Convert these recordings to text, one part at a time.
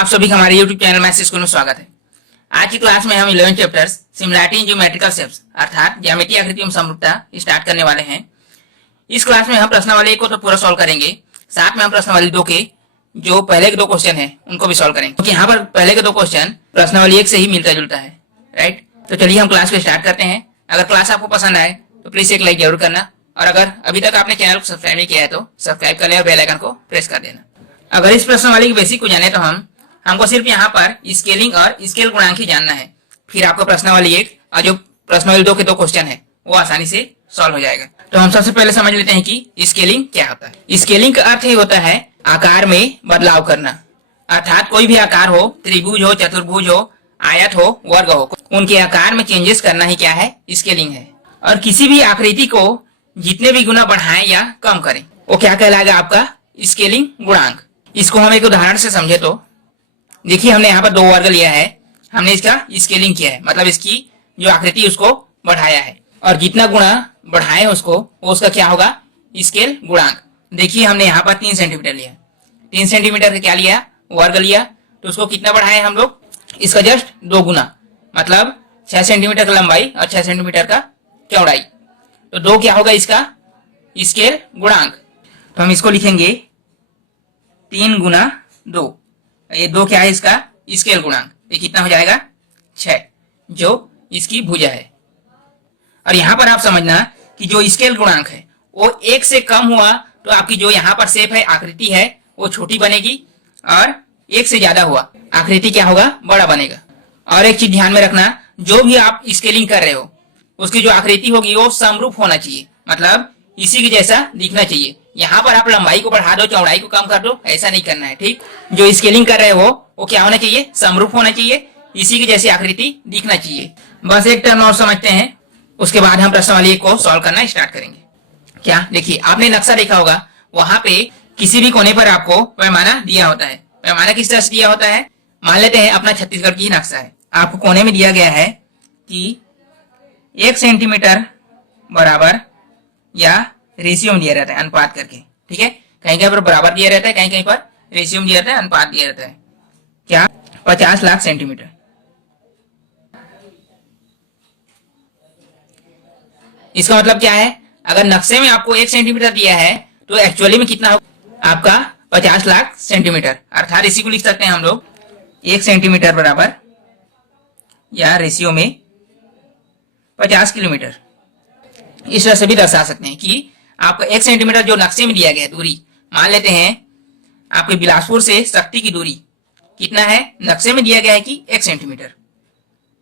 आप सभी का हमारे YouTube चैनल मैथ्स स्कूल में स्वागत है। आज की क्लास में हम 11 चैप्टर्स सिमिलैरिटी इन ज्योमेट्रिकल शेप्स अर्थात ज्यामितीय आकृतियों में समरूपता स्टार्ट करने वाले हैं। इस क्लास में हम प्रश्नावली 1 को तो पूरा सॉल्व करेंगे, साथ में हम प्रश्नावली 2 के जो पहले के 2 क्वेश्चन है उनको भी सॉल्व करेंगे, क्योंकि यहाँ पर पहले के 2 क्वेश्चन प्रश्नावली 1 से ही मिलता जुलता है। राइट, तो चलिए हम क्लास को स्टार्ट करते हैं। अगर क्लास आपको पसंद आए तो प्लीज एक लाइक जरूर करना, और अगर अभी तक आपने चैनल को सब्सक्राइब नहीं किया है तो सब्सक्राइब कर लें और बेल आइकन को प्रेस कर देना। अगर इस प्रश्नावली की बेसिक को जाने तो हमको सिर्फ यहाँ पर स्केलिंग और स्केल गुणांक ही जानना है, फिर आपको प्रश्नावली 1 और जो प्रश्नावली 2 के 2 क्वेश्चन है वो आसानी से सॉल्व हो जाएगा। तो हम सबसे पहले समझ लेते हैं कि स्केलिंग क्या होता है। स्केलिंग का अर्थ ही होता है आकार में बदलाव करना, अर्थात कोई भी आकार हो, त्रिभुज हो, चतुर्भुज हो, आयत हो, वर्ग हो, उनके आकार में चेंजेस करना ही क्या है, स्केलिंग है। और किसी भी आकृति को जितने भी गुना बढ़ाएं या कम करें वो क्या कहलाएगा, आपका स्केलिंग गुणांक। इसको हम एक उदाहरण से समझे तो देखिए, हमने यहाँ पर 2 वर्ग लिया है, हमने इसका स्केलिंग किया है, मतलब इसकी जो आकृति उसको बढ़ाया है, और जितना गुणा बढ़ाए उसको वो उसका क्या होगा, स्केल गुणांक। देखिए हमने यहाँ पर 3 सेंटीमीटर लिया, 3 सेंटीमीटर का क्या लिया, वर्ग लिया, तो उसको कितना बढ़ाए हम लोग, इसका जस्ट 2 गुना, मतलब 6 सेंटीमीटर का लंबाई और 6 सेंटीमीटर का चौड़ाई, तो 2 क्या होगा इसका स्केल गुणांक। तो हम इसको लिखेंगे 3 गुना 2, ये 2 क्या है इसका स्केल गुणांक, ये कितना हो जाएगा 6, जो इसकी भुजा है। और यहाँ पर आप समझना कि जो स्केल गुणांक है वो 1 से कम हुआ तो आपकी जो यहाँ पर शेप है, आकृति है, वो छोटी बनेगी, और 1 से ज्यादा हुआ आकृति क्या होगा, बड़ा बनेगा। और एक चीज ध्यान में रखना, जो भी आप स्केलिंग कर रहे हो उसकी जो आकृति होगी वो समरूप होना चाहिए, मतलब इसी के जैसा दिखना चाहिए। यहाँ पर आप लंबाई को बढ़ा दो, चौड़ाई को कम कर दो, ऐसा नहीं करना है। ठीक, जो स्केलिंग कर रहे हो वो क्या होना चाहिए, समरूप होना चाहिए, इसी की जैसी आकृति दिखना चाहिए। बस एक टर्म और समझते हैं, उसके बाद हम प्रश्नावली को सॉल्व करना स्टार्ट करेंगे। क्या, देखिए आपने नक्शा देखा होगा, वहां पे किसी भी कोने पर आपको पैमाना दिया होता है। पैमाना किस तरह से दिया होता है, मान लेते हैं अपना छत्तीसगढ़ की नक्शा है, आपको कोने में दिया गया है कि 1 सेंटीमीटर बराबर या रेशियो में दिया रहता है, अनुपात करके। ठीक है, कहीं कहीं पर बराबर दिया रहता है, कहीं कहीं पर रेशियो में दिया रहता है, अनुपात दिया रहता है। क्या, 50 लाख सेंटीमीटर। इसका मतलब क्या है, अगर नक्शे में आपको 1 सेंटीमीटर दिया है तो एक्चुअली में कितना होगा, आपका 50 लाख सेंटीमीटर। अर्थात इसी को लिख सकते हैं हम लोग 1 सेंटीमीटर बराबर या रेशियो में 50 किलोमीटर। इस तरह से भी दर्शा सकते हैं कि आपका 1 सेंटीमीटर जो नक्शे में दिया गया है दूरी, मान लेते हैं आपके बिलासपुर से शक्ति की दूरी कितना है, नक्शे में दिया गया है कि 1 सेंटीमीटर,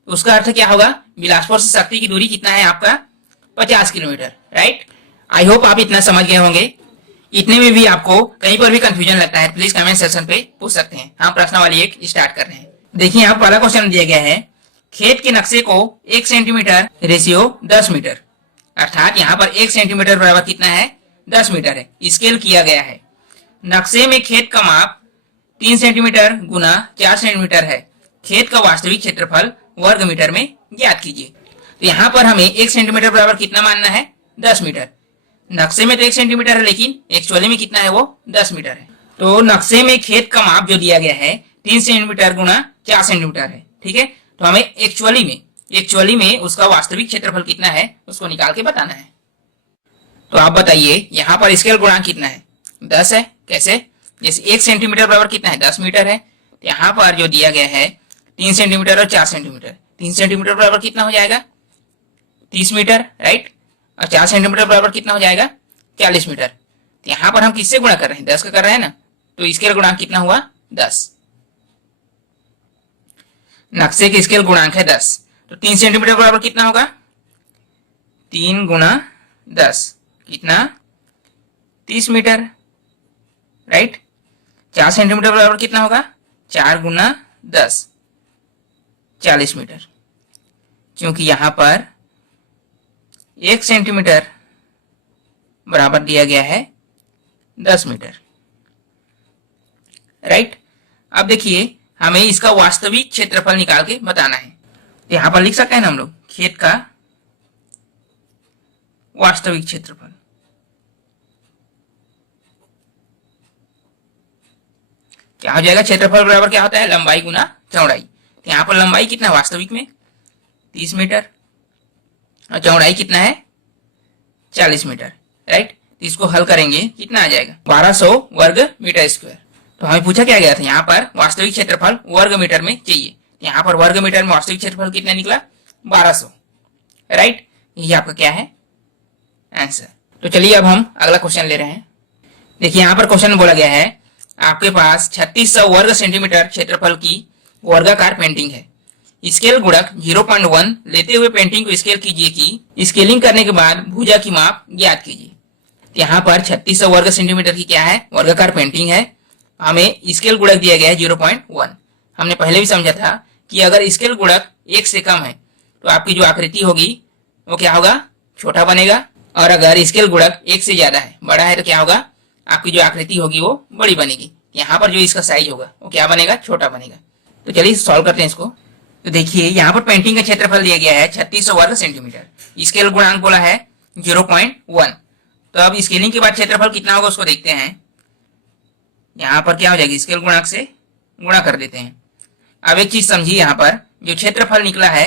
उसका अर्थ क्या होगा, बिलासपुर से शक्ति की दूरी कितना है आपका 50 किलोमीटर। राइट, आई होप आप इतना समझ गए होंगे। इतने में भी आपको कहीं पर भी कंफ्यूजन लगता है प्लीज कमेंट सेक्शन पे पूछ सकते हैं। हम प्रश्नावली 1 स्टार्ट कर रहे हैं। देखिए यहाँ पहला क्वेश्चन दिया गया है, खेत के नक्शे को 1 सेंटीमीटर रेशियो 10 मीटर, अर्थात यहाँ पर 1 सेंटीमीटर बराबर कितना है, 10 मीटर है, स्केल किया गया है। नक्शे में खेत का माप 3 सेंटीमीटर गुना 4 सेंटीमीटर है, खेत का वास्तविक क्षेत्रफल वर्ग मीटर में ज्ञात कीजिए। तो यहाँ पर हमें 1 सेंटीमीटर बराबर कितना मानना है, 10 मीटर। नक्शे में तो 1 सेंटीमीटर है, लेकिन एक्चुअली में कितना है, वो 10 मीटर है। तो नक्शे में खेत का माप जो दिया गया है 3 सेंटीमीटर गुना 4 सेंटीमीटर है। ठीक है, तो हमें एक्चुअली में उसका वास्तविक क्षेत्रफल कितना है उसको निकाल के बताना है। तो आप बताइए यहाँ पर स्केल गुणांक कितना है, 10 है। कैसे, जैसे 1 सेंटीमीटर बराबर कितना है, 10 मीटर है, तो यहाँ पर जो दिया गया है 3 सेंटीमीटर और 4 सेंटीमीटर, 3 सेंटीमीटर बराबर कितना हो जाएगा, 30 मीटर। राइट, और 4 सेंटीमीटर बराबर कितना हो जाएगा, 40 मीटर। तो यहाँ पर हम किससे गुणा कर रहे हैं, 10 का कर रहे हैं ना, तो स्केल गुणांक कितना हुआ, 10। नक्शे के स्केल गुणांक है 10, तो 3 सेंटीमीटर बराबर कितना होगा, 3 गुना 10 कितना, 30 मीटर। राइट, 4 सेंटीमीटर बराबर कितना होगा, 4 गुना 10 40 मीटर, क्योंकि यहां पर 1 सेंटीमीटर बराबर दिया गया है 10 मीटर। राइट, अब देखिए हमें इसका वास्तविक क्षेत्रफल निकाल के बताना है। यहां पर लिख सकते हैं ना हम लोग, खेत का वास्तविक क्षेत्रफल। क्या हो जाएगा, क्षेत्रफल बराबर क्या होता है, लंबाई गुना चौड़ाई। तो यहाँ पर लंबाई कितना वास्तविक में 30 मीटर और चौड़ाई कितना है 40 मीटर, राइट। तो इसको हल करेंगे कितना आ जाएगा 1200 वर्ग मीटर स्क्वायर। तो हमें पूछा क्या गया था, यहाँ पर वास्तविक क्षेत्रफल वर्ग मीटर में चाहिए। यहाँ पर वर्ग मीटर में वास्तविक क्षेत्रफल कितना निकला 1200, राइट। ये आपका क्या है आंसर। तो चलिए अब हम अगला क्वेश्चन ले रहे हैं। देखिए यहाँ पर क्वेश्चन बोला गया है आपके पास 3600 वर्ग सेंटीमीटर क्षेत्रफल की वर्गाकार पेंटिंग है। स्केल गुणक 0.1 लेते हुए पेंटिंग को स्केल कीजिए कि स्केलिंग करने के बाद भुजा की माप ज्ञात कीजिए। यहाँ पर 3600 वर्ग सेंटीमीटर की क्या है वर्गाकार पेंटिंग है, हमें स्केल गुणक दिया गया है 0.1। हमने पहले भी समझा था कि अगर स्केल गुणक 1 से कम है तो आपकी जो आकृति होगी वो क्या होगा छोटा बनेगा, और अगर स्केल गुणक 1 से ज्यादा है बड़ा है तो क्या होगा आपकी जो आकृति होगी वो बड़ी बनेगी। यहाँ पर जो इसका साइज होगा वो क्या बनेगा छोटा बनेगा। तो चलिए सॉल्व करते हैं इसको। तो देखिए यहाँ पर पेंटिंग का क्षेत्रफल दिया गया है 3600 वर्ग सेंटीमीटर, स्केल गुणांक बोला है 0.1। तो अब स्केलिंग के बाद क्षेत्रफल कितना होगा उसको देखते हैं। यहाँ पर क्या हो जाएगी स्केल गुणांक से गुणा कर देते हैं। अब एक चीज समझिए, यहाँ पर जो क्षेत्रफल निकला है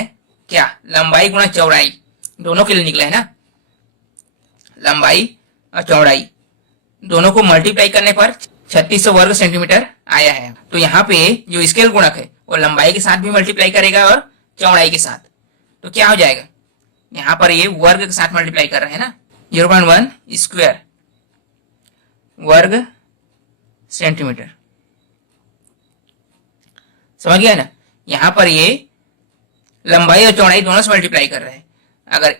क्या लंबाई गुणा चौड़ाई दोनों के लिए निकला है ना, लंबाई और चौड़ाई दोनों को मल्टीप्लाई करने पर 3600 वर्ग सेंटीमीटर आया है। तो यहाँ पे जो स्केल गुणक है वो लंबाई के साथ भी मल्टीप्लाई करेगा और चौड़ाई के साथ, तो क्या हो जाएगा यहाँ पर ये वर्ग के साथ मल्टीप्लाई कर रहे हैं ना, 0.1 स्क्वायर वर्ग सेंटीमीटर, समझ गया ना। यहाँ पर ये लंबाई और चौड़ाई दोनों से मल्टीप्लाई कर रहे हैं। अगर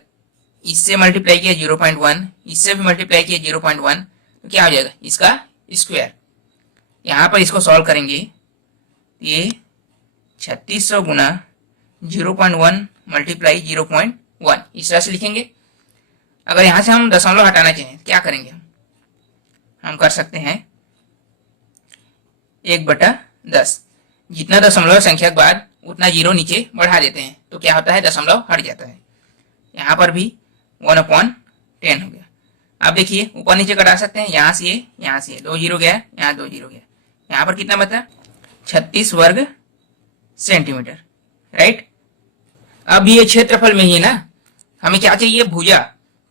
इससे मल्टीप्लाई किया 0.1, इससे भी मल्टीप्लाई किया 0.1, तो क्या हो जाएगा इसका स्क्वायर। यहाँ पर इसको सॉल्व करेंगे, ये 3600 गुना 0.1 मल्टीप्लाई 0.1 इस तरह से लिखेंगे। अगर यहाँ से हम दशमलव हटाना चाहें क्या करेंगे, हम कर सकते हैं 1/10, जितना दशमलव संख्या के बाद उतना जीरो नीचे बढ़ा देते हैं तो क्या होता है दशमलव हट जाता है। यहाँ पर भी 1/10 हो गया। अब देखिए ऊपर नीचे कटा सकते हैं, यहाँ से 2 जीरो गया, यहाँ 2 जीरो गया, यहाँ पर कितना बचा 36 वर्ग सेंटीमीटर, राइट। अब ये क्षेत्रफल में ही है ना, हमें क्या चाहिए भुजा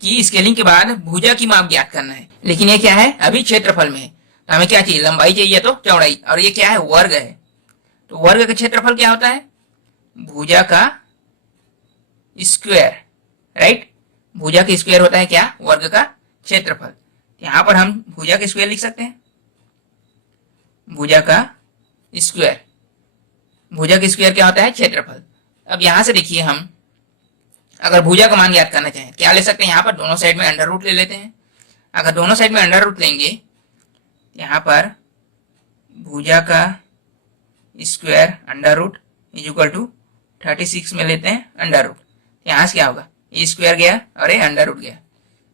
की स्केलिंग के बाद भुजा की माप ज्ञात करना है, लेकिन ये क्या है अभी क्षेत्रफल में है। तो हमें क्या चाहिए लंबाई चाहिए तो चौड़ाई, और ये क्या है वर्ग है, तो वर्ग का क्षेत्रफल क्या होता है भुजा का स्क्वायर, राइट। भुजा का स्क्वायर होता है क्या वर्ग का क्षेत्रफल। यहां पर हम भुजा का स्क्वायर लिख सकते हैं, भुजा का स्क्वायर, भुजा का स्क्वायर क्या होता है क्षेत्रफल। अब यहां से देखिए हम अगर भुजा का मान ज्ञात करना चाहें क्या ले सकते हैं, यहाँ पर दोनों साइड में अंडर रूट ले लेते हैं। अगर दोनों साइड में अंडर रूट लेंगे यहाँ पर भुजा का square under root is equal to 36 में लेते हैं अंडर रूट, यहाँ से क्या होगा ये स्क्वायर गया और ये अंडर रूट गया,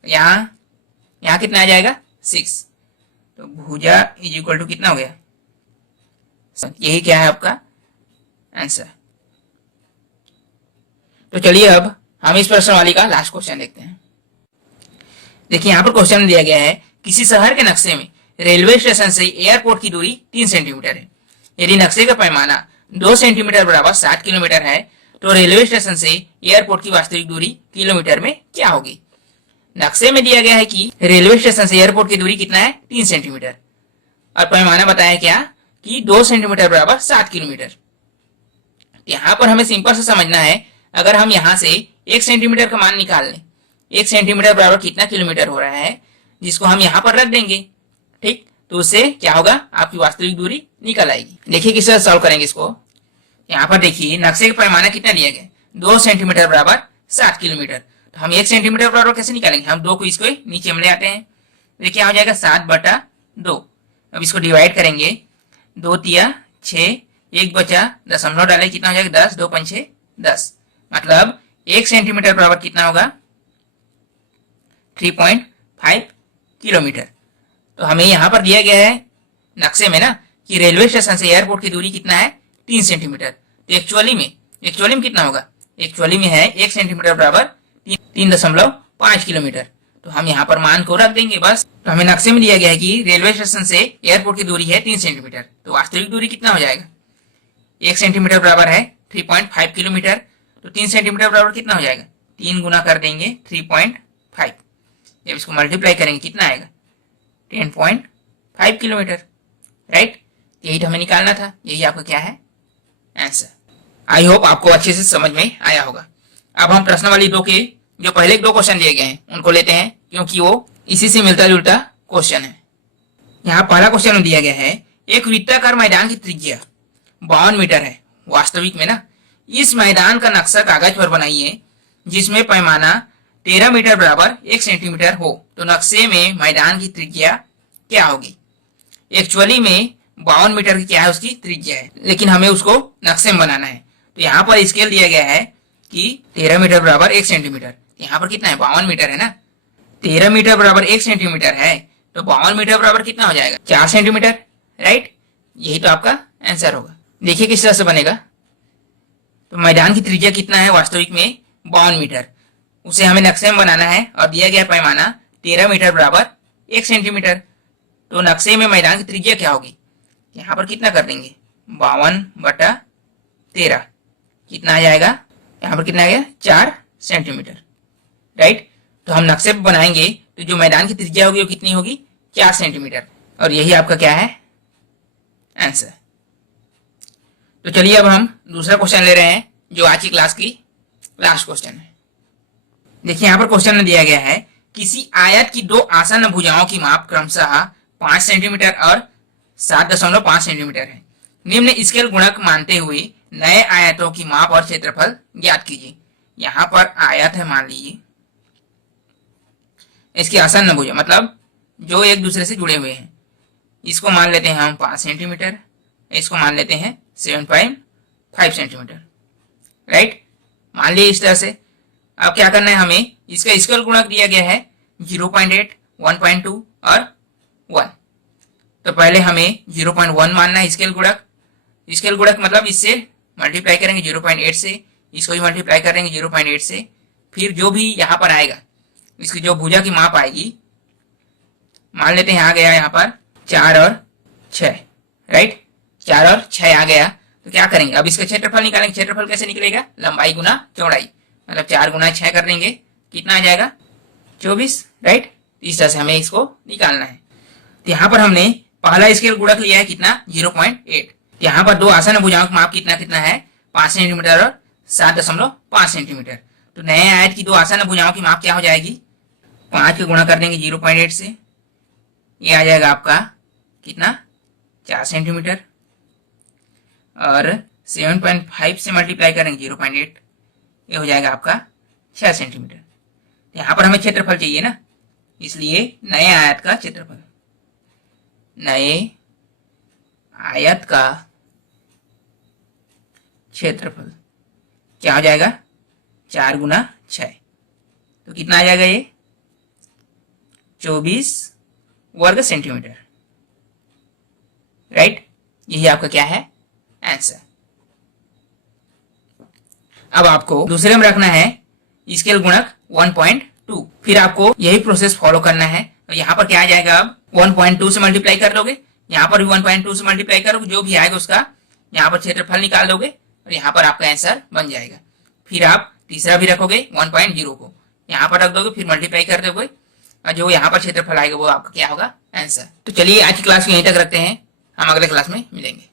यहाँ कितना आ जाएगा 6। तो भुजा इज इक्वल टू कितना हो गया, यही क्या है आपका आंसर। तो चलिए अब हम इस प्रश्नवाली का लास्ट क्वेश्चन देखते हैं। देखिए यहाँ पर क्वेश्चन दिया गया है किसी शहर के नक्शे में रेलवे स्टेशन से एयरपोर्ट की दूरी 3 सेंटीमीटर है। यदि नक्शे का पैमाना 2 सेंटीमीटर बराबर 7 किलोमीटर है तो रेलवे स्टेशन से एयरपोर्ट की वास्तविक दूरी किलोमीटर में क्या होगी। नक्शे में दिया गया है कि रेलवे स्टेशन से एयरपोर्ट की दूरी कितना है 3 सेंटीमीटर और पैमाना बताया क्या कि 2 सेंटीमीटर बराबर 7 किलोमीटर। यहाँ पर हमें सिंपल से समझना है, अगर हम यहाँ से 1 सेंटीमीटर का मान निकाल लें, 1 सेंटीमीटर बराबर कितना किलोमीटर हो रहा है, जिसको हम यहाँ पर रख देंगे, ठीक, तो उससे क्या होगा आपकी वास्तविक दूरी निकल आएगी। देखिए किस तरह सॉल्व करेंगे इसको। यहाँ पर देखिए नक्शे का पैमाना कितना दिया गया 2 सेंटीमीटर बराबर 7 किलोमीटर, तो हम 1 सेंटीमीटर बराबर कैसे निकालेंगे, हम 2 को इसको नीचे में ले आते हैं, देखिए क्या हो जाएगा 7/2। अब इसको डिवाइड करेंगे, 2 तिया 6, 1 बचा दशमलव डाले कितना हो जाएगा 10, 2 पंचे 10, मतलब 1 सेंटीमीटर बराबर कितना होगा 3.5 किलोमीटर। तो हमें यहाँ पर दिया गया है नक्शे में ना कि रेलवे स्टेशन से एयरपोर्ट की दूरी कितना है 3 सेंटीमीटर, तो एक्चुअली में कितना होगा, एक्चुअली में है 1 सेंटीमीटर बराबर 3.5 किलोमीटर। तो हम यहाँ पर मान को रख देंगे बस। तो हमें नक्शे में दिया गया है कि रेलवे स्टेशन से एयरपोर्ट की दूरी है 3 सेंटीमीटर, तो वास्तविक दूरी कितना हो जाएगा? 1 सेंटीमीटर बराबर है 3.5 किलोमीटर, तो 3 सेंटीमीटर बराबर कितना हो जाएगा? 3 गुना कर देंगे 3.5, जब इसको मल्टीप्लाई करेंगे कितना आएगा? 10.5 किलोमीटर, राइट। यही तो हमें निकालना था, यही आपका क्या है? आंसर। आई होप आपको अच्छे से समझ में आया होगा। अब हम प्रश्नावली 2 के जो पहले 2 क्वेश्चन दिए गए हैं उनको लेते हैं, क्योंकि वो इसी से मिलता जुलता क्वेश्चन है। यहाँ पहला क्वेश्चन दिया गया है, एक वृत्ताकार मैदान की त्रिज्या 52 मीटर है वास्तविक में ना। इस मैदान का नक्शा कागज पर बनाइए जिसमें पैमाना 13 मीटर बराबर 1 सेंटीमीटर हो, तो नक्शे में मैदान की त्रिज्या क्या होगी? एक्चुअली में 52 मीटर की क्या है, उसकी त्रिज्या है, लेकिन हमें उसको नक्शे में बनाना है। तो यहाँ पर स्केल दिया गया है कि 13 मीटर बराबर 1 सेंटीमीटर, यहाँ पर कितना है? 52 मीटर है ना। 13 मीटर बराबर 1 सेंटीमीटर है, तो 52 मीटर बराबर कितना हो जाएगा? 4 सेंटीमीटर, राइट। यही तो आपका आंसर होगा। देखिए किस तरह से बनेगा। तो मैदान की त्रिज्या कितना है वास्तविक में? 52 मीटर, उसे हमें नक्शे में बनाना है और दिया गया पैमाना 13 मीटर बराबर 1 सेंटीमीटर। तो नक्शे में मैदान की त्रिज्या क्या होगी? यहाँ पर कितना कर देंगे? 52/13, कितना आ जाएगा? यहाँ पर कितना आ गया? 4 सेंटीमीटर, राइट। तो हम नक्शे पे बनाएंगे तो जो मैदान की त्रिज्या होगी वो कितनी होगी? 4 सेंटीमीटर, और यही आपका क्या है? आंसर। तो चलिए अब हम दूसरा क्वेश्चन ले रहे हैं जो आज की क्लास की लास्ट क्वेश्चन है। देखिए यहाँ पर क्वेश्चन में दिया गया है, किसी आयत की 2 आसन भुजाओं की माप क्रमशः 5 सेंटीमीटर और 7.5 सेंटीमीटर है। निम्न स्केल गुणक मानते हुए नए आयतों की माप और क्षेत्रफल ज्ञात कीजिए। यहाँ पर आयत है, मान लीजिए इसकी आसन भुजा मतलब जो एक दूसरे से जुड़े हुए हैं। इसको मान लेते हैं हम 5 सेंटीमीटर, इसको मान लेते हैं 7.5 सेंटीमीटर, राइट। मान लीजिए इस तरह से। अब क्या करना है हमें? इसका स्केल गुणक दिया गया है 0.8, 1.2 और 1। तो पहले हमें 0.1 मानना है स्केल गुणक। स्केल गुणक मतलब इससे मल्टीप्लाई करेंगे 0.8 से, इसको भी मल्टीप्लाई करेंगे 0.8 से, फिर जो भी यहाँ पर आएगा इसकी जो भुजा की माप आएगी, मान लेते हैं आ गया यहाँ पर 4 और 6, राइट। 4 और 6 आ गया, तो क्या करेंगे? अब इसका क्षेत्रफल निकालेंगे। क्षेत्रफल कैसे निकलेगा? लंबाई गुना चौड़ाई, मतलब 4 गुना 6 कर देंगे, कितना आ जाएगा? 24, राइट। इस तरह से हमें इसको निकालना है। तो यहाँ पर हमने पहला स्केल गुणक लिया है कितना? 0.8। यहाँ पर 2 आसन भुजाओं का माप कितना कितना है? 5 सेंटीमीटर और 7.5 सेंटीमीटर। तो नए आयत की 2 आसन भुजाओं की माप क्या हो जाएगी? 5 के गुणा कर देंगे 0.8 से, ये आ जाएगा आपका कितना? 4 सेंटीमीटर, और 7.5 से मल्टीप्लाई करेंगे 0.8, ये हो जाएगा आपका 6 सेंटीमीटर। यहाँ पर हमें क्षेत्रफल चाहिए ना, इसलिए नए आयत का क्षेत्रफल, नए आयत का क्षेत्रफल क्या हो जाएगा? 4 गुना 6, तो कितना आ जाएगा? ये 24 वर्ग सेंटीमीटर, राइट। यही आपका क्या है? आंसर। अब आपको दूसरे में रखना है स्केल गुणक 1.2। फिर आपको यही प्रोसेस फॉलो करना है। और यहाँ पर क्या आ जाएगा? अब 1.2 से मल्टीप्लाई कर लोगे, यहाँ पर भी 1.2 से मल्टीप्लाई करोगे, जो भी आएगा उसका यहाँ पर क्षेत्रफल निकाल दोगे और यहाँ पर आपका आंसर बन जाएगा। फिर आप तीसरा भी रखोगे 1.0 को, यहाँ पर रख दोगे, फिर मल्टीप्लाई कर दोगे, और जो यहाँ पर क्षेत्रफल आएगा वो आपका क्या होगा? आंसर। तो चलिए आज की क्लास को यहीं तक रखते हैं, हम अगले क्लास में मिलेंगे।